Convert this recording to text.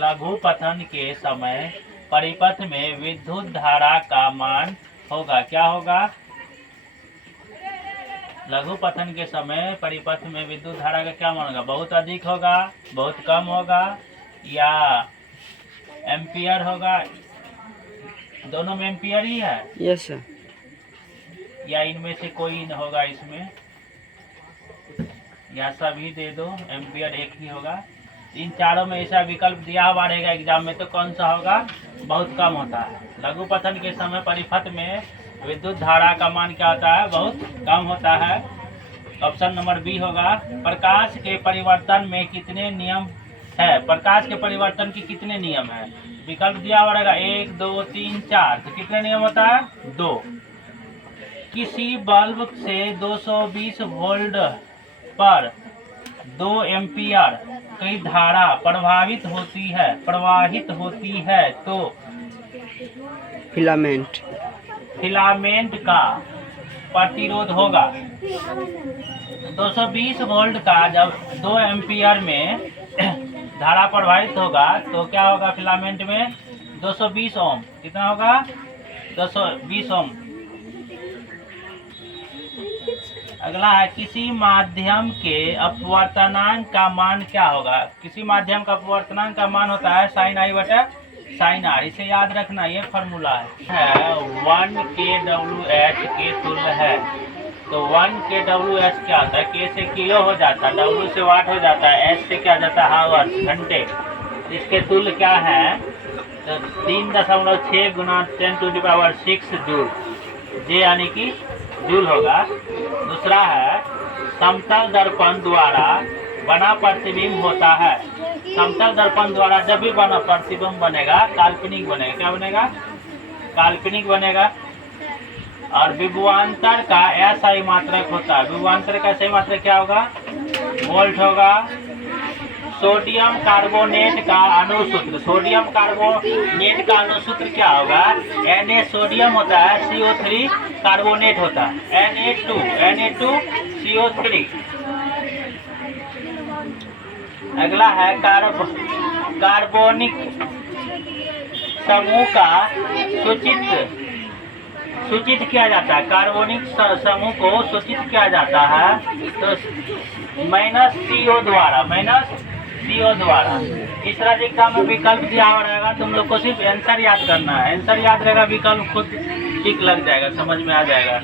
लघु पतन के समय परिपथ में विद्युत धारा का मान होगा। क्या होगा? लघु पतन के समय परिपथ में विद्युत धारा का क्या मान होगा? बहुत अधिक होगा, बहुत कम होगा, या एम्पियर होगा? दोनों में एम्पियर ही है। Yes sir. या इनमें से कोई न होगा इसमें, या सभी दे दो, एम्पियर एक ही होगा। इन चारों में ऐसा विकल्प दिया हुआ रहेगा एग्जाम में, तो कौन सा होगा? बहुत कम होता है। लघु पतन के समय परिपथ में विद्युत धारा का मान क्या होता है? बहुत कम होता है। ऑप्शन नंबर बी होगा। प्रकाश के परिवर्तन में कितने नियम है? प्रकाश के परिवर्तन के कितने नियम है? विकल्प दिया हुआ रहेगा 1, 2, 3, 4। तो कितने नियम होता है? 2। किसी बल्ब से 220 वोल्ट पर 2 एम्पियर की धारा प्रवाहित होती है तो फिलामेंट का प्रतिरोध होगा। 220 वोल्ट का जब 2 एम्पियर में धारा प्रवाहित होगा तो क्या होगा? फिलामेंट में 220 ओम। कितना होगा? 220 ओम। अगला है, किसी माध्यम के अपवर्तनांक का मान क्या होगा? किसी माध्यम का अपवर्तनांक का मान होता है sin i बटा sin r। इसे याद रखना, ये फॉर्मूला है 1 kWh के तुल्य है। तो 1 kWh क्या होता है? k से किलो हो जाता है, w से वाट हो जाता है, h से क्या हो जाता है? हावर्स, घंटे। इसके तुल्य क्या है? तो 3.6 गुना 10⁻6 जूल, जे यानी कि जूल होगा। दूसरा है, समतल दर्पण द्वारा बना प्रतिबिंब होता है। समतल दर्पण द्वारा जब भी बना प्रतिबिंब बनेगा काल्पनिक बनेगा। क्या बनेगा? काल्पनिक बनेगा। और विभवांतर का SI मात्रक होता है। विभवांतर का SI मात्रक क्या होगा? वोल्ट होगा। सोडियम कार्बोनेट का अणुसूत्र, सोडियम कार्बोनेट का अणुसूत्र क्या होगा? Na सोडियम होता है, CO3 कार्बोनेट होता है, Na2CO3। अगला है, कार्बोनिक समूह का सूचित किया जाता है। कार्बोनिक समूह को सूचित किया जाता है तो -CO द्वारा। इस तरह एग्जाम में विकल्प दिया हुआ रहेगा, तुम लोग को सिर्फ आंसर याद करना है। आंसर याद रहेगा, विकल्प खुद ठीक लग जाएगा, समझ में आ जाएगा।